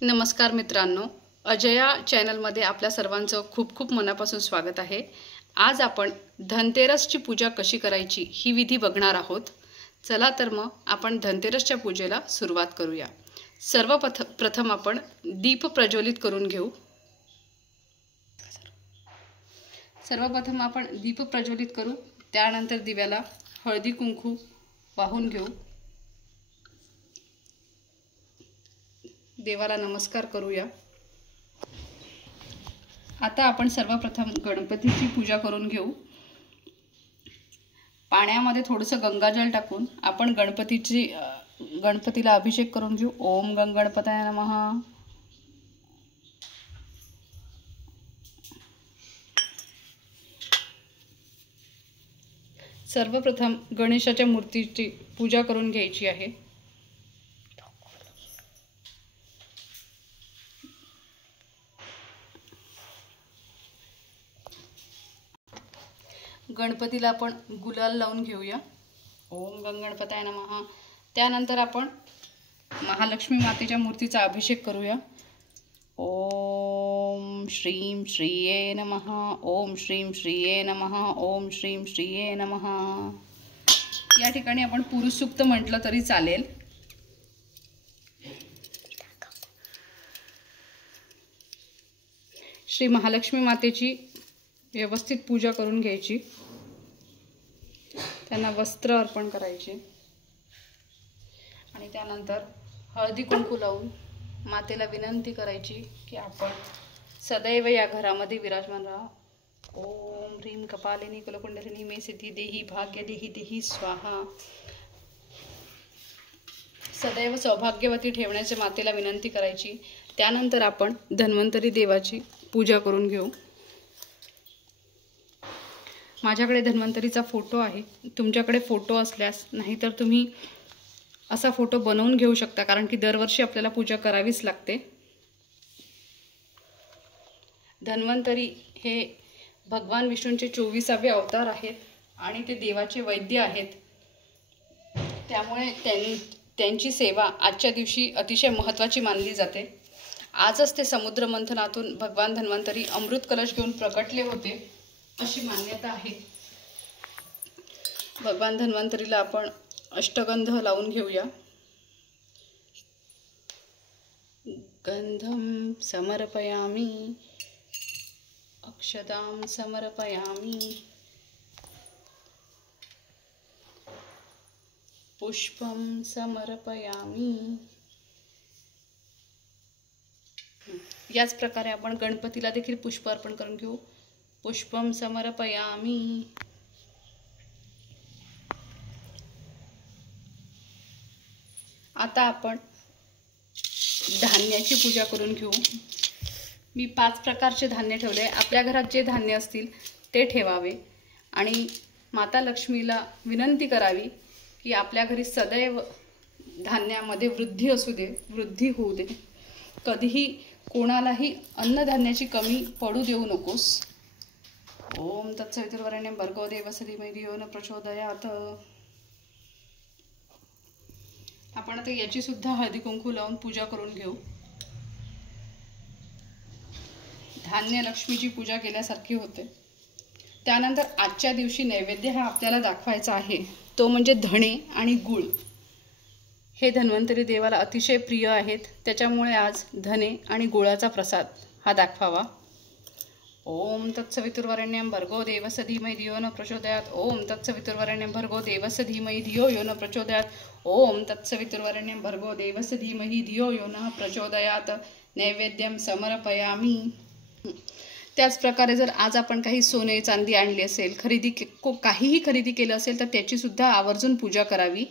नमस्कार मित्रांनो, अजया चॅनलमध्ये आपल्या सर्वांचं खूप खूप मनापासून स्वागत आहे। आज आपण धनतेरसची पूजा कशी करायची ही विधी बघणार आहोत। चला तर मग आपण धनतेरसच्या पूजेला सुरुवात करूया। सर्वप्रथम आपण दीप प्रज्वलित करून घेऊ। सर्वप्रथम आपण दीप प्रज्वलित करू, त्यानंतर दिव्याला हळदी कुंकू वाहून घेऊ। देवाला नमस्कार करूया। आता आपण सर्वप्रथम गणपतीची पूजा करून घेऊ। पाण्यामध्ये थोडंसं गंगाजल टाकून आपण गणपतीला अभिषेक करून घेऊ। ओम गणगणपताय नमः। सर्वप्रथम गणेशाच्या मूर्तीची पूजा करून घ्यायची आहे। गणपतीला आपण गुलाल लावून घेऊया। ओम गणगणपताय नमः। त्यानंतर आपण महालक्ष्मी मातेच्या मूर्तीचा अभिषेक करूया। ओम श्रीं श्रीये नमः। ओम श्रीं श्रीये नमः। ओम श्रीं श्रीये नमः। या ठिकाणी आपण पुरुष सूक्त म्हटलं तरी चालेल। श्री महालक्ष्मी मातेची व्यवस्थित पूजा करून घ्यायची। त्यांना वस्त्र अर्पण करायचे आणि त्यानंतर हळदी कुंकू लावून मातेला विनंती करायची की आपण सदैव या घरामध्ये विराजमान राहा। ओम ह्रीं कपालिनी कुलकुंडलिनी मे सिद्धी देही भाग्य देही देही स्वाहा। सदैव सौभाग्यवती ठेवण्याची मातेला विनंती करायची। त्यानंतर आपण धन्वंतरी देवाची पूजा करून घेऊ। माझ्याकडे धन्वंतरीचा फोटो आहे। तुमच्याकडे फोटो असल्यास नाहीतर तुम्ही असा फोटो बनवून घेऊ शकता, कारण की दरवर्षी आपल्याला पूजा करावीच लागते। धन्वंतरी हे भगवान विष्णूंचे 24वे अवतार आहेत आणि ते देवाचे वैद्य आहेत। त्यामुळे त्यांची सेवा आजच्या दिवशी अतिशय महत्त्वाची मानली जाते। आजच ते समुद्र मंथनातून भगवान धन्वंतरी अमृत कलश घेऊन प्रकटले होते अशी मान्यता आहे। भगवान धन्वंतरीला आपण अष्टगंध लावून घेऊया। गंधम समर्पयामि, अक्षतां समर्पयामि, पुष्पं समर्पयामि। याच प्रकारे आपण गणपतीला देखील पुष्प अर्पण करून घेऊ। पुष्पं समर्पयामि। आता आपण धान्याची पूजा करून घेऊ। मी 5 प्रकारचे धान्य ठेवले। आपल्या घरात जे धान्य असतील ते ठेवावे आणि माता लक्ष्मीला विनंती करावी की आपल्या घरी सदैव धान्यामध्ये वृद्धी असू दे, वृद्धी होऊ दे। कधीही कोणालाही अन्नधान्याची कमी पडू देऊ नकोस। ओम तत्सवितुर्वरेण्यं भर्गो देवस्य धीमहि धियो न प्रचोदयात्। आपण आता याची सुद्धा हळदी कुंकू लावून पूजा करून घेऊ। धान्य लक्ष्मीची पूजा केल्यासारखी होते। त्यानंतर आजच्या दिवशी नैवेद्य हा आपल्याला दाखवायचा आहे, तो म्हणजे धणे आणि गुळ। हे धन्वंतरी देवाला अतिशय प्रिय आहेत, त्याच्यामुळे आज धणे आणि गुळाचा प्रसाद हा दाखवावा। ओम तत्सवितुर्वरेण्यं भर्गो देवस्य धीमहि धियो न प्रचोदयात्। ओम तत्सवितुर्वरेण्यं भर्गो देवस्य धीमहि धियो यो न प्रचोदयात्। ओम तत्सवितुर्वरेण्यं भर्गो देवस्य धीमहि धियो यो न प्रचोदयात्। नैवेद्यं समर्पयामि। त्याच प्रकारे जर आज आपण काही सोने चांदी आणली असेल, काहीही खरेदी केलं असेल तर त्याची सुद्धा आवर्जून पूजा करावी।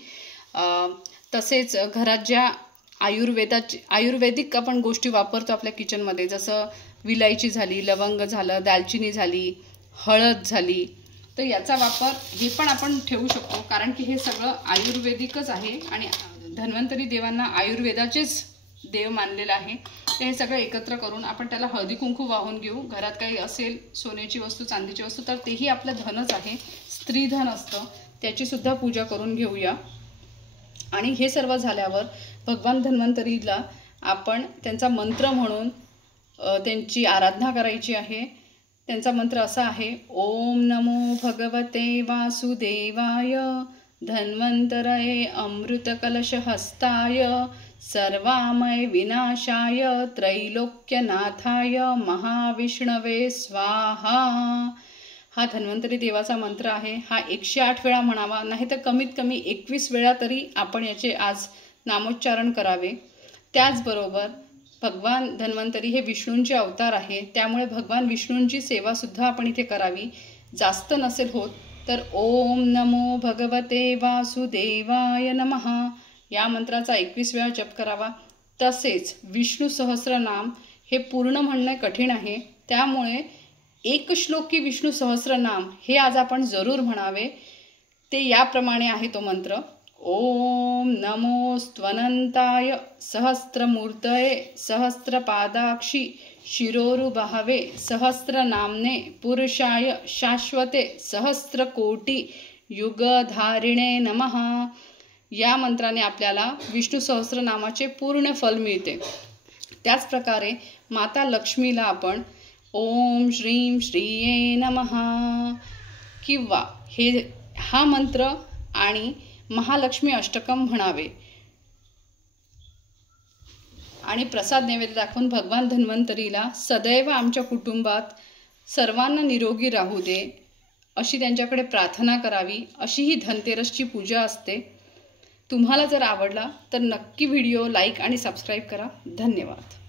तसेच घरात ज्या आयुर्वेदिक आपण गोष्टी वापरतो आपल्या किचनमध्ये, जसं विलायची झाली, लवंग झालं, दालचिनी झाली, हळद झाली, तर याचा वापर हे पण आपण ठेवू शकतो, कारण की हे सगळं आयुर्वेदिकच आहे आणि धन्वंतरी देवांना आयुर्वेदाचेच देव मानलेला आहे। तर हे सगळं एकत्र करून आपण त्याला हळदी कुंकू वाहून घेऊ। घरात काही असेल सोन्याची वस्तू, चांदीची वस्तू, तर तेही आपलं धनच आहे, स्त्रीधन असतं, त्याची सुद्धा पूजा करून घेऊया। आणि हे सर्व झाल्यावर भगवान धन्वंतरीला आपण त्यांचा मंत्र म्हणून त्यांची आराधना करायची आहे। त्यांचा मंत्र असा आहे, ओम नमो भगवते वासुदेवाय धन्वंतरये अमृतकलशहस्ताय सर्वामय विनाशाय त्रैलोक्यनाथाय महाविष्णवे स्वाहा। हा धन्वंतरी देवाचा मंत्र आहे। हा 108 वेळा म्हणावा, नाही तर कमीत कमी 21 वेळा तरी आपण याचे आज नामोच्चारण करावे। त्याचबरोबर भगवान धन्वंतरी हे विष्णूंचे अवतार आहे, त्यामुळे भगवान विष्णूंची सेवा सुद्धा आपण इथे करावी। जास्त नसेल होत तर ओम नमो भगवते वासुदेवाय नमः या मंत्राचा 21 वेळा जप करावा। तसेच विष्णू सहस्रनाम हे पूर्ण म्हणणे कठीण आहे, त्यामुळे एक श्लोकी विष्णू सहस्रनाम हे आज आपण जरूर म्हणावे। ते याप्रमाणे आहे तो मंत्र, ओम नमो स्तवनंताय सहस्त्रमूर्तये सहस्त्रपादाक्षी शिरोरुबाहवे सहस्रनामने पुरुषाय शाश्वते सहस्त्रकोटी युगधारिणे नमः। या मंत्राने आपल्याला विष्णू सहस्रनामाचे पूर्ण फल मिळते। त्याच प्रकारे माता लक्ष्मीला आपण ओम श्रीं श्रीये नमः किंवा हा मंत्र आणि महालक्ष्मी अष्टकम म्हणावे आणि प्रसाद नैवेद्य दाखवून भगवान धन्वंतरीला सदैव आमच्या कुटुंबात सर्वांना निरोगी राहू दे अशी त्यांच्याकडे प्रार्थना करावी। अशी ही धनतेरसची पूजा असते। तुम्हाला जर आवडला तर नक्की व्हिडिओ लाईक आणि सबस्क्राईब करा। धन्यवाद।